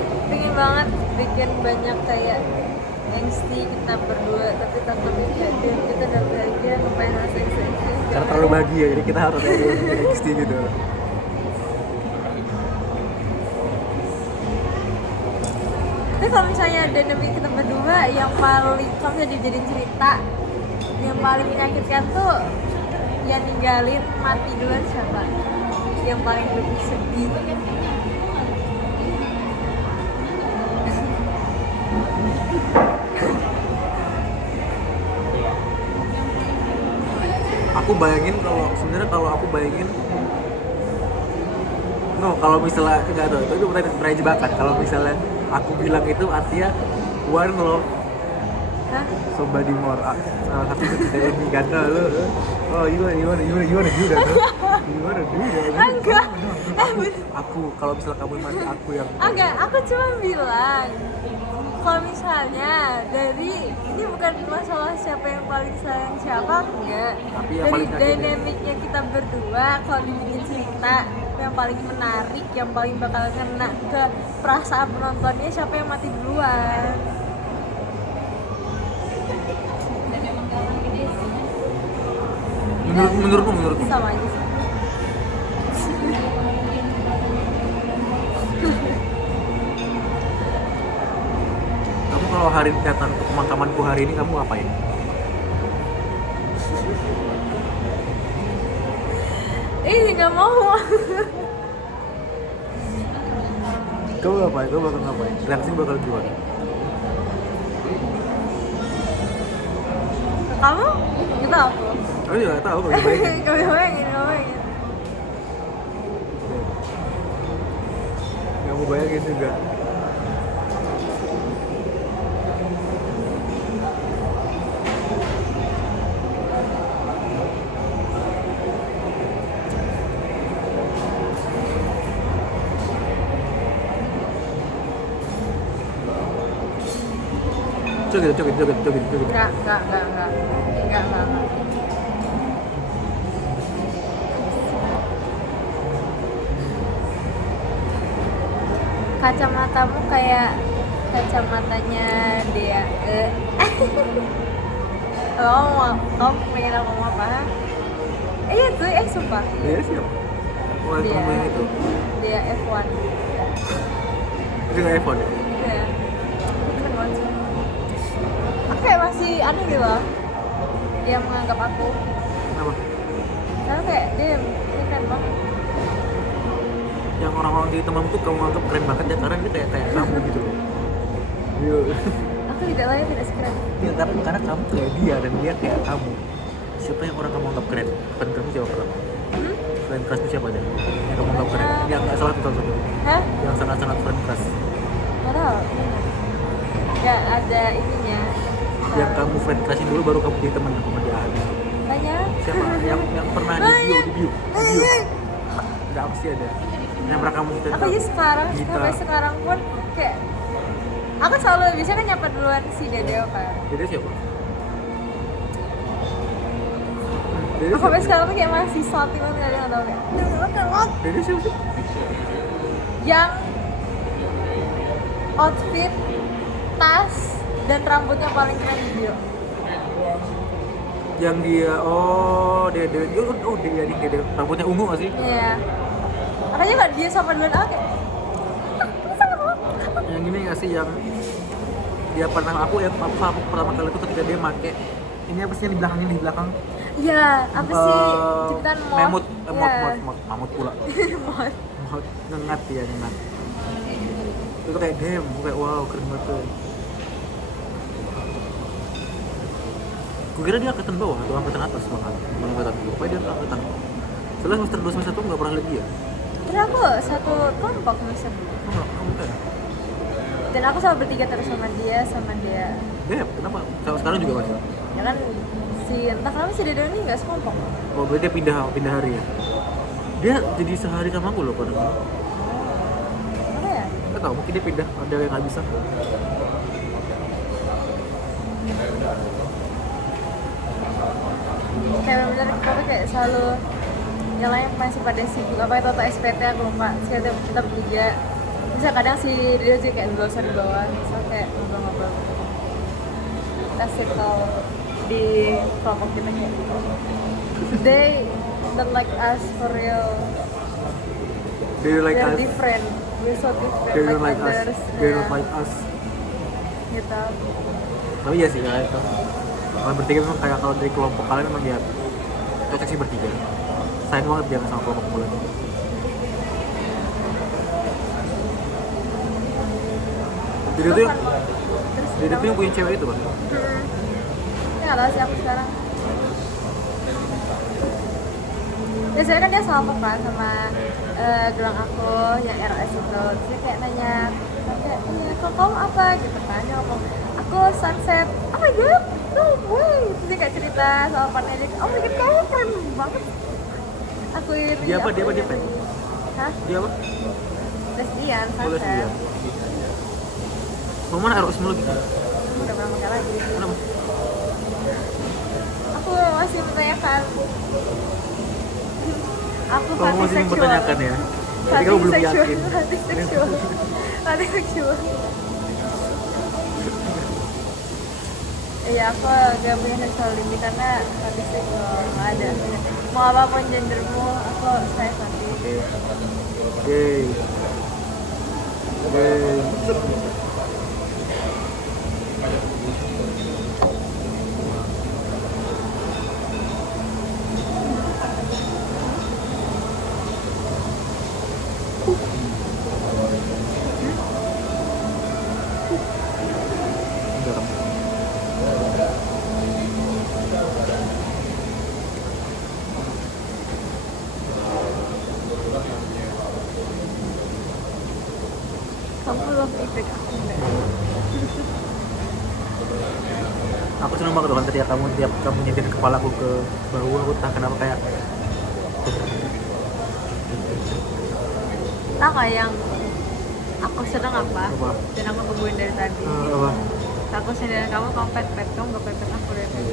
pengen banget bikin banyak kayak NXT kita berdua, tapi tanpa kejadian kita udah bahagia ngapain harus NXT. Karena terlalu bahagia, jadi kita harus ada NXT gitu. Tapi kalau misalnya dynamic kita berdua yang paling, kalau misalnya dijadiin cerita yang paling menyakitkan tuh yang ninggalin mati duluan siapa? Yang paling lebih sedih. Aku bayangin kalau aku bayangin kalau misalnya enggak tahu itu pernah jebakan. Kalau misalnya aku bilang itu artinya one love Hah? somebody more, salah satu itu tidak ini kata lo. Oh you wanna do that? You wanna do that? Enggak. Aku kalau misalnya kamu mati aku yang Enggak, aku cuma bilang kalau misalnya dari ini bukan masalah siapa yang paling sayang siapa, enggak. Tapi yang Dari paling nyakitin. dinamiknya kita berdua kalau dibikin cerita yang paling menarik, yang paling bakal kena ke perasaan penontonnya siapa yang mati duluan. menurutmu Sama aja sih. kamu kalau hari datang ke pemakamanku hari ini kamu ngapain? Ini nggak mau. Kamu ngapain? Kamu bakal ngapain? Reaksinya bakal gimana? Kamu? Kita aku. Aku juga nggak tahu kalau dibayangin. Kamu bayangin. Nggak mau bayangin juga. Joget. Enggak. Kacamatamu kayak kacamatanya dia. Kamu pengen aku ngomong apa? Iya tuh, sumpah. Dia siapa? Oh, Dia. kamu yang itu. Dia F1. Itu nggak iPhone ya? Iya. Keren banget sih. Aku kayak masih aneh gitu loh. Dia menganggap aku. Kenapa? Karena kayak dia keren banget. Yang orang-orang di temanmu tuh kamu anggap keren banget ya karena dia kayak kamu gitu loh. Iya. Aku tidak layak, tidak sekeren. Ya, karena kamu kayak dia dan dia kayak kamu. Siapa yang orang kamu anggap keren? Friend crushmu siapa pertama? Friend crushmu siapa aja? Yang kamu anggap keren? Yang nggak salah tuh satu. Hah? Yang sangat-sangat friend crush. Nggak tahu. Nggak ada ininya. Yang kamu friend crushin dulu baru kamu jadi teman sama dia. Banyak. Siapa? yang pernah di bio. Nggak pasti ada. Yang pernah kamu cerita. Aku aja sekarang, Gita. sampai sekarang pun kayak aku selalu biasanya nyapa duluan si Dedeo kan. Dia siapa? Aku sampai sekarang tuh kayak masih salting banget, nggak tahu kayak. Dia siapa sih? Yang outfit, tas, dan rambutnya paling keren di bio. Yang dia dia rambutnya ungu nggak sih? Iya. Makanya nggak dia sama duluan aku kayak. Yang ini nggak sih yang dia pernah aku pertama kali itu ketika dia make ini apa sih yang di belakang Iya, apa sih? Jepitan memut Iya. mamut pula Mod. mamut ngengat ya ngengat itu kayak dem kayak wow keren banget tuh. Kukira dia angkatan bawah atau angkatan atas malah angkatan lupa dia angkatan setelah semester 2 semester 1 nggak pernah lagi ya. Terus aku satu kelompok misalnya. Kamu kan Dan aku selalu bertiga terus sama dia. Dem kenapa sekarang juga masih Ya kan entah kenapa si Dedo ini nggak sekelompok. oh berarti dia pindah hari ya. Dia jadi sehari sama aku loh pada Apa ya? nggak tahu mungkin dia pindah ada yang nggak bisa. Kayak bener kita tuh kayak selalu yang lain masih pada sibuk apa itu atau SPT aku lupa. Kita bertiga Misalnya kadang si dia sih kayak dosen di bawah, misalnya kayak ngobrol-ngobrol gitu. Kita circle di kelompok kita kayak gitu. They don't like us for real. They like They're us. different. We're so different They don't like us. others. They Yeah. don't like us. Gitu. Tapi iya sih kayak itu. Kalau bertiga memang kayak kalau dari kelompok kalian memang ya cocok sih bertiga. Sayang banget dia sama kelompok kalian. Jadi itu yang jadi itu yang punya cewek itu kan. Ya nggak tahu sih aku sekarang. Biasanya kan dia sama kan sama gelang aku yang RS itu. Terus dia kayak nanya, kayak iya kok kamu apa gitu kan? Dia ngomong aku sunset. Oh my god, no way. Terus dia kayak cerita sama partnernya. Oh my god, kamu keren banget. Aku iri. Dia apa? aku Dia apa? Dia apa? iri. Hah? Dia apa? Lesbian, Boleh sih ya. sunset. Mau mana RS semua lagi? Udah pernah pakai lagi. Kenapa? Aku masih menanyakan. Aku Kamu masih mempertanyakan ya? Jadi kamu belum yakin. Hati seksual. Iya, aku gak punya seksual limit karena hati seksual nggak ada. Mau apapun gendermu, aku saya hati. Oke. Yeay. Yeay. Garam. Kamu belum ikut aku enggak? Aku seneng banget loh kan ketika tiap kamu nyentuhin kepalaku ke bahu, aku entah kenapa kayak Tahu nggak yang aku seneng apa? Apa? Dan aku tungguin dari tadi. apa? Aku sendiri kamu pet, kamu gak pet aku dari tadi.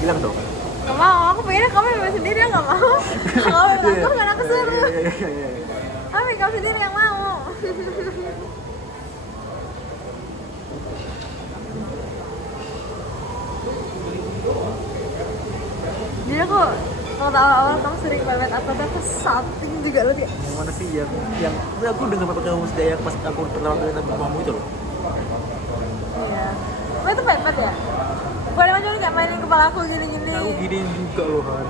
Bilang dong. Gak mau, aku pengennya kamu yang sendiri yang gak mau. Kalau yang aku kan aku suruh. Iya. Tapi kamu sendiri yang mau. Jadi aku kalau awal-awal kamu sering pepet aku tapi something juga lebih. Yang mana sih yang aku udah nggak pakai kamu sedaya pas aku pertama kali nonton kamu itu loh. Iya. Kamu itu pepet ya? Boleh macam nggak mainin kepala aku gini-gini? Aku gini juga loh kan.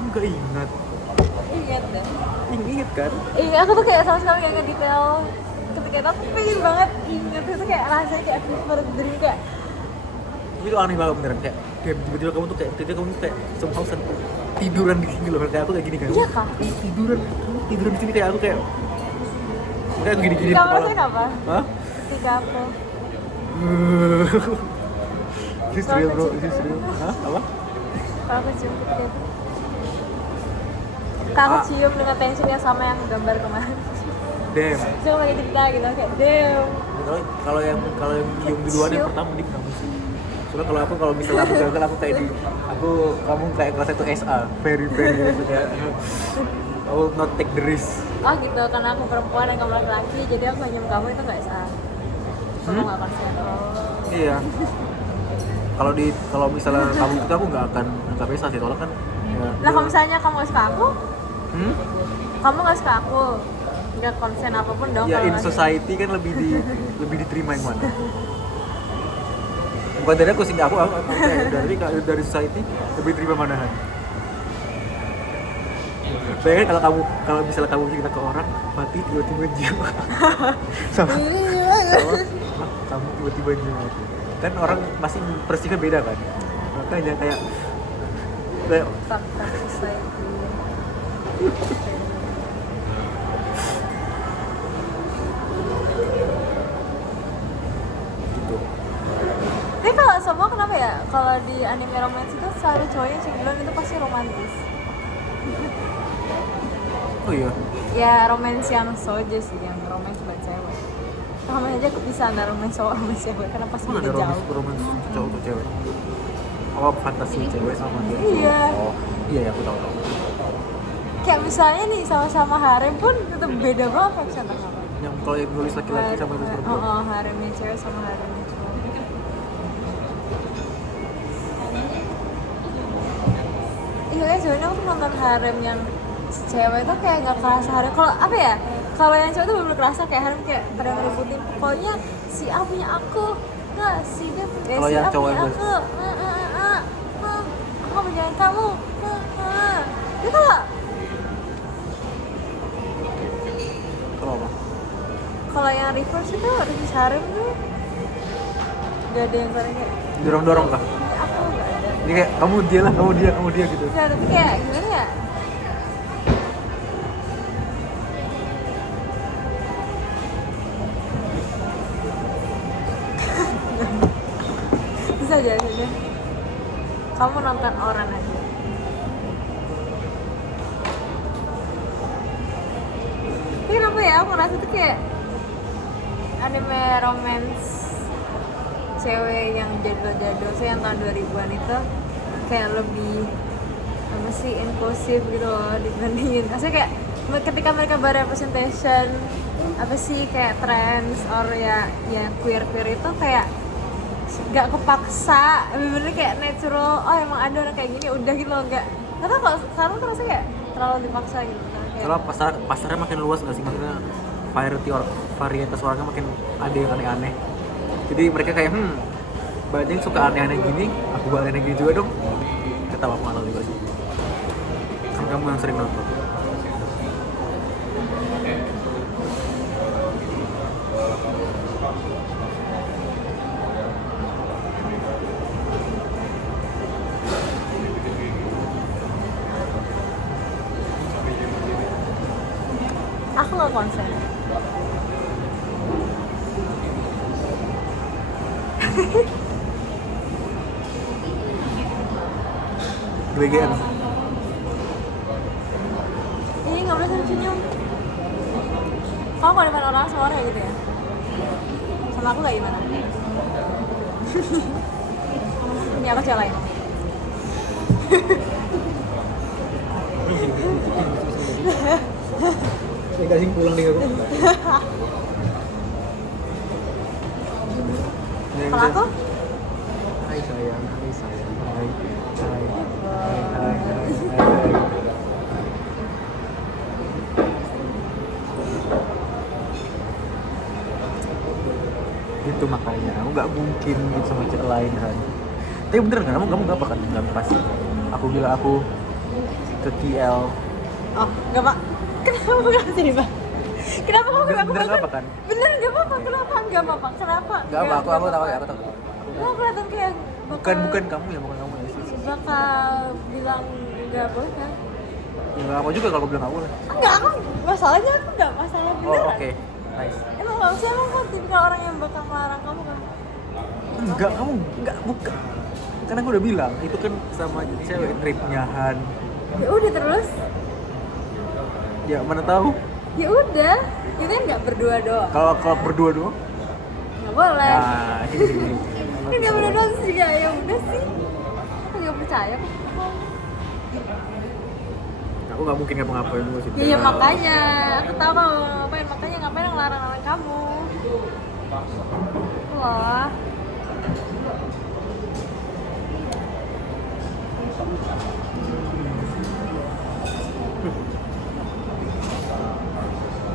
Enggak ingat. Ingat deh. Ingat kan? Iya, aku tuh kayak sama sekali gak ngedetail ketika itu aku pengen banget inget itu kayak rasanya kayak fever dream kayak Tapi itu aneh banget beneran kayak tiba-tiba kamu tuh kayak kamu tuh kayak somehow tiduran di sini loh kayak aku kayak gini kan. iya kah? Tiduran, kamu tiduran di sini kayak aku kayak makanya aku gini-gini Kamu kepala. rasanya apa? Hah? Ketika aku Ini serius bro, ini serius. Hah? Apa? kalau aku cium ketika itu kalau aku Ah. cium dengan tension yang sama yang gambar kemarin Damn. terus aku lagi cerita gitu kayak damn Kalau yang cium duluan yang pertama mending kamu sih. Soalnya kalau misalnya aku gagal aku kayak kamu kayak kelas itu SA, very gitu kayak I will not take the risk. oh gitu, karena aku perempuan dan kamu laki-laki jadi aku nyium kamu itu gak sah kamu gak konsen. Oh Iya. Kalau misalnya kamu itu aku nggak bisa sih, soalnya kan. Ya, lah kalau misalnya kamu gak suka aku Hmm? kamu gak suka aku nggak konsen apapun dong Ya kalau in masih- society kan lebih diterima yang mana? Bukan dari aku sih, nggak aku kayak dari society lebih diterima manahan. Bayangin kalau misalnya kamu cerita ke orang mati tiba-tiba nyium sama kamu tiba-tiba nyium aku. Kan orang pasti persisnya beda kan, makanya kayak Fakta society. gitu. Tapi kalau semua kenapa ya? Kalau di anime romance itu selalu cowoknya yang bilang itu pasti romantis. Oh iya, Ya romance yang soja sih, yang romance buat cewek. Kamu aja bisa antara romance cowok sama cewek karena pasti kan ada beda jauh. romans cowok ke cewek. Oh, fantasi cewek sama dia. Iya. Oh, iya ya aku tahu. kayak misalnya nih sama-sama harem pun tetap beda banget kan misalnya apa? Yang kalau yang nulis laki-laki sama nulis perempuan. Oh, haremnya cewek sama haremnya cowok. Iya kan sebenarnya aku tuh nonton harem yang cewek tuh kayak nggak kerasa harem. Kalau apa ya? Kalau yang cowok tuh bener-bener kerasa kayak harem, kayak pada ngerebutin. Pokoknya si A punya aku, nggak si dia Kalau si yang A cowok punya itu? aku. Aku menjaga kamu. Itu kalau Kalau apa? kalau yang reverse itu reverse harem tuh nggak ada yang saling kayak Dorong-dorong kah? aku nggak ada. Jadi kayak kamu dia gitu. Nggak, tapi kayak gimana ya? Bisa aja gitu. Kamu nonton orang aja. Tapi kenapa ya? Aku ngerasa tuh kayak anime romance cewek yang jadul-jadul sih yang tahun 2000-an itu kayak lebih apa sih inklusif gitu loh dibandingin. Maksudnya kayak ketika mereka berrepresentation apa sih kayak trans or ya queer itu kayak nggak kepaksa, bener-bener kayak natural. Oh emang ada orang kayak gini udah gitu loh, nggak. Karena kalau sekarang tuh rasanya kayak terlalu dipaksa gitu. Kayak, Soalnya pasarnya makin luas nggak sih, maksudnya varietas orangnya makin ada yang aneh-aneh. Jadi mereka kayak banyak yang suka aneh-aneh gini, aku buat aneh gini juga dong. Ketawa aku malah juga sih. Kan kamu yang sering nonton. aku nggak konsen. GWGN. Ih nggak boleh senyum. Kamu kalau depan orang semua orang kayak gitu ya? Sama aku kayak gimana? Ini aku cewek lain. Saya kasih pulang nih aku. Kalau aku? Hai sayang, hai sayang, hai. Itu makanya aku nggak mungkin gitu sama cewek lain kan. Tapi bener nggak, kamu nggak apa kan nggak pas aku bilang aku ke KL. Oh nggak pak. Kenapa nggak sih pak? Kenapa kamu nggak Bener nggak apa kan? Bener nggak apa-apa. Kenapa nggak apa-apa? Kenapa? Nggak apa, aku tahu ya, aku tahu. Kamu kelihatan kayak Bukan kamu ya, bukan kamu ya sih. bakal bilang nggak boleh kan? Ya nggak apa juga kalau aku bilang nggak boleh. Enggak, aku masalahnya aku nggak masalah Oh beneran. oke, nice. Emang nggak sih, emang kan tipikal orang yang bakal melarang kamu kan? Enggak, kamu enggak, bukan. Karena aku udah bilang, itu kan sama cewek tripnya Han. Ya udah terus. Ya mana tahu. Ya udah, itu kan nggak berdua doang. Kalau berdua doang. Nggak boleh. Nah, ini. Kan nggak berdua doang sih juga. Ya udah sih. Aku nggak percaya kok. Aku nggak mungkin ngapa-ngapain dulu sih. Iya makanya, aku tahu kamu ngapain, makanya ngapain ngelarang kamu. Wah.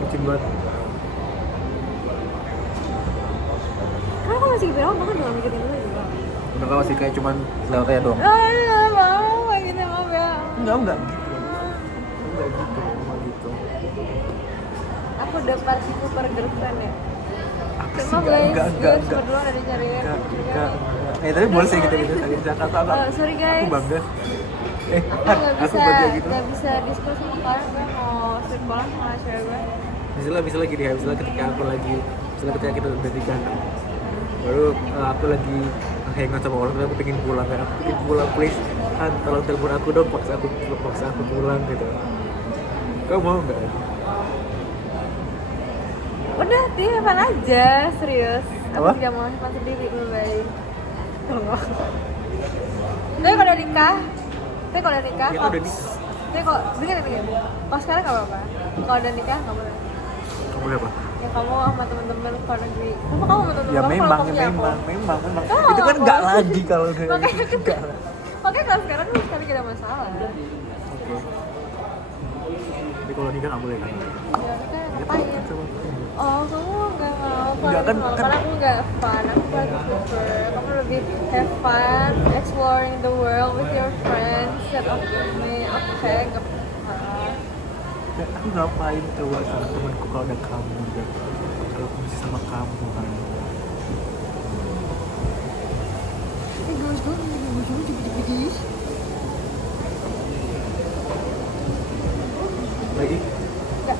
Kucing banget. Karena aku masih gitu doang, bahkan nggak mikirin dulu juga. Udah kau sih kayak cuman lewat aja doang. Oh iya, mau kayak gitu, maaf ya. Enggak gitu. Enggak gitu, emang gitu. Aku udah party super girlfriend ya. Apa sih? Cuma guys, Enggak. gue super dulu udah dicariin. Enggak. Tapi boleh sih gitu tadi. Oh, sorry guys. Aku bangga. Aku nggak aku bisa bangga gitu. nggak bisa diskusi sama kalian, gue mau sekolah sama cewek gue. Misalnya gini ya, misalnya ketika kita udah nikah, baru aku lagi hangout sama orang, aku pengen pulang kan, aku pengen pulang, please Han, tolong telepon aku dong, paksa aku pulang gitu. Kau mau nggak? Udah, Evan aja, serius. Aku Apa? tidak mau Evan sendiri dulu baik. Tapi kalau udah nikah, Kita udah nikah. kita Tapi kok dengerin. Kalau sekarang nggak apa-apa. Kalau udah nikah nggak boleh. Kamu boleh apa? Ya kamu sama teman-teman keluar negeri. Kenapa kamu sama teman-teman Ya kamu memang, kalau kamu ya aku? memang. Oh, Itu kan nggak boleh. lagi kalau udah Makanya gitu, kan- nggak lah. Makanya kalau sekarang tuh sekali gak ada masalah. Oke. Jadi kalau nikah nggak boleh kan? Ya nikah ngapain? Coba. Oh, kamu nggak mau Nggak, kan- karena aku nggak fun. Aku paling prefer kamu lebih have fun, exploring the world with your friends instead of me. Oke, nggak apa-apa. Ya, aku ngapain coba sama temanku kalau ada kamu juga. Kalau aku masih sama kamu kan. Ini gue. Lagi? Nggak.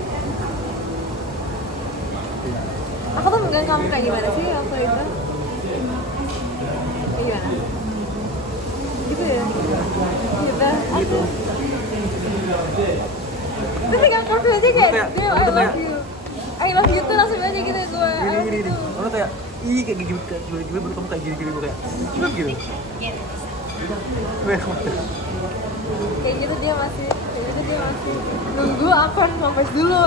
Aku tuh megang kamu kayak gimana sih waktu itu? Kayak gimana? Gitu ya? Gitu. Itu pegang kamu aja kayak, Kayak- I love you. I love you tuh langsung aja gitu gue. I love Gini. you. Orang kayak, ih kayak gini, tiba-tiba baru kamu kayak gini, gue kayak, cepet gitu. Weh, Kayak gitu dia masih nunggu aku confess dulu.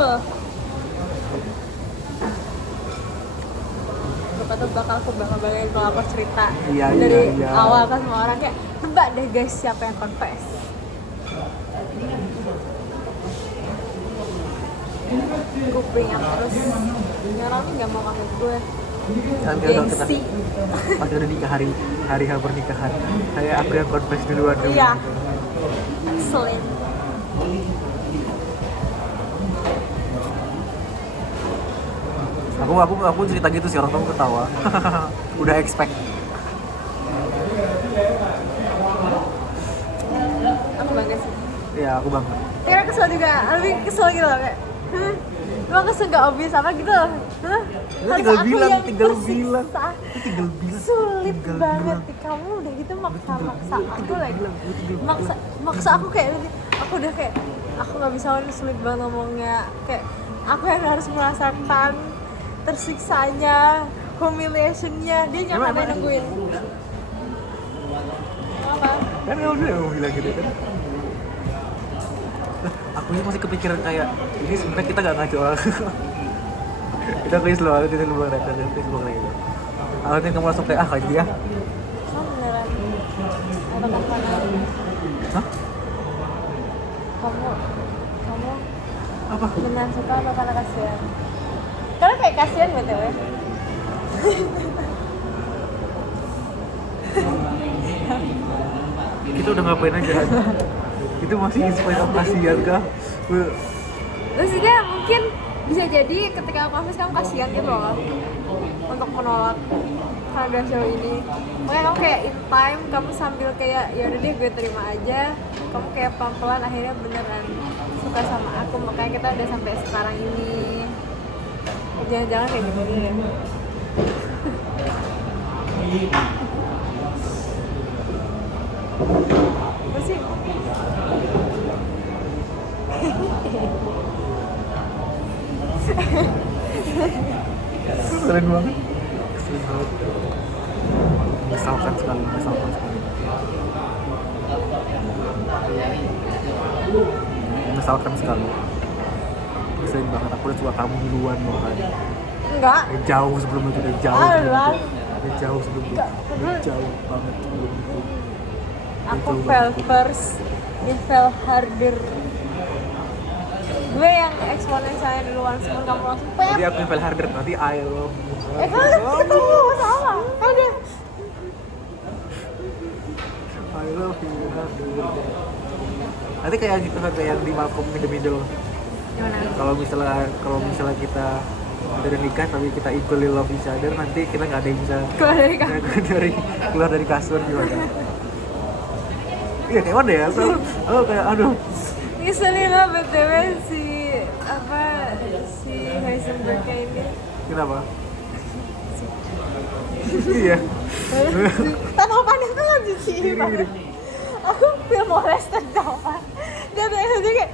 Bapak tuh aku bakal balikin kalau aku cerita Iya, dari iya. awal kan semua orang kayak tebak deh guys siapa yang confess. Kuping yang terus orang ini nggak mau confess gue. kan kita Gengsi. pas udah nikah hari H pernikahan, kayak aku yang confess duluan dulu. Iya. Selain Aku cerita gitu sih orang tuh ketawa. Udah expect. aku bangga sih. Ya aku bangga. Kira kesel juga, lebih kesel gitu loh kayak emang kesel gak obvious apa gitu loh. Lu tinggal bilang. Sulit Tinggal banget bilang. nih kamu udah gitu maksa aku lagi bilang. maksa aku kayak aku udah kayak aku nggak bisa, ini sulit banget ngomongnya, kayak aku yang harus merasakan tersiksanya, humiliationnya, dia Emang- nyampe nungguin apa. Kan kamu udah mau bilang gitu kan. Aku ini masih kepikiran kayak ini sebenarnya kita nggak ngaco. Kita please loh, kita lupa rekam, please lupa gitu. Akhirnya kamu langsung kayak kayak gitu ya. Kamu beneran apakah karena Hah? kamu Apa? beneran suka atau karena kasihan? Karena kayak kasihan btw. Kita udah ngapain aja kan? Itu masih inspire apa kasihan kah? Maksudnya mungkin bisa jadi ketika aku confess kamu kasihan gitu loh untuk menolak karena show ini. Makanya kamu kayak in time, kamu sambil kayak ya udah deh gue terima aja. Kamu kayak pelan-pelan akhirnya beneran suka sama aku, makanya kita udah sampai sekarang ini. Jangan-jangan kayak gitu ya. Apa sih? Keren banget. Keselin banget. Menyesalkan sekali. Menyesalkan sekali. Keselin banget. Aku udah suka kamu duluan loh kan. Enggak. Jauh sebelum itu, udah jauh. Ah, sebelum lah. itu. Udah jauh sebelum itu. Udah jauh banget sebelum itu. Aku fell first, you fell harder. Gue yang eksponensialnya duluan sebelum kamu langsung pep. Jadi aku yang fell harder, nanti I love you. Kan ketemu sama. Ada. I love you harder. Nanti kayak gitu kan, kayak yang di Malcolm in the Middle. Gimana? Kalau misalnya kita udah nikah tapi kita equally love each other, nanti kita nggak ada yang bisa keluar dari kasur gimana? Iya kayak mana ya? Kalau kayak aduh. Ngeselin lah btw si Heisenberg kayak ini. Kenapa? Iya. Tanpa panik tuh lanjut sih. Gini. Aku feel molested tau kan. Dia bilang aja kayak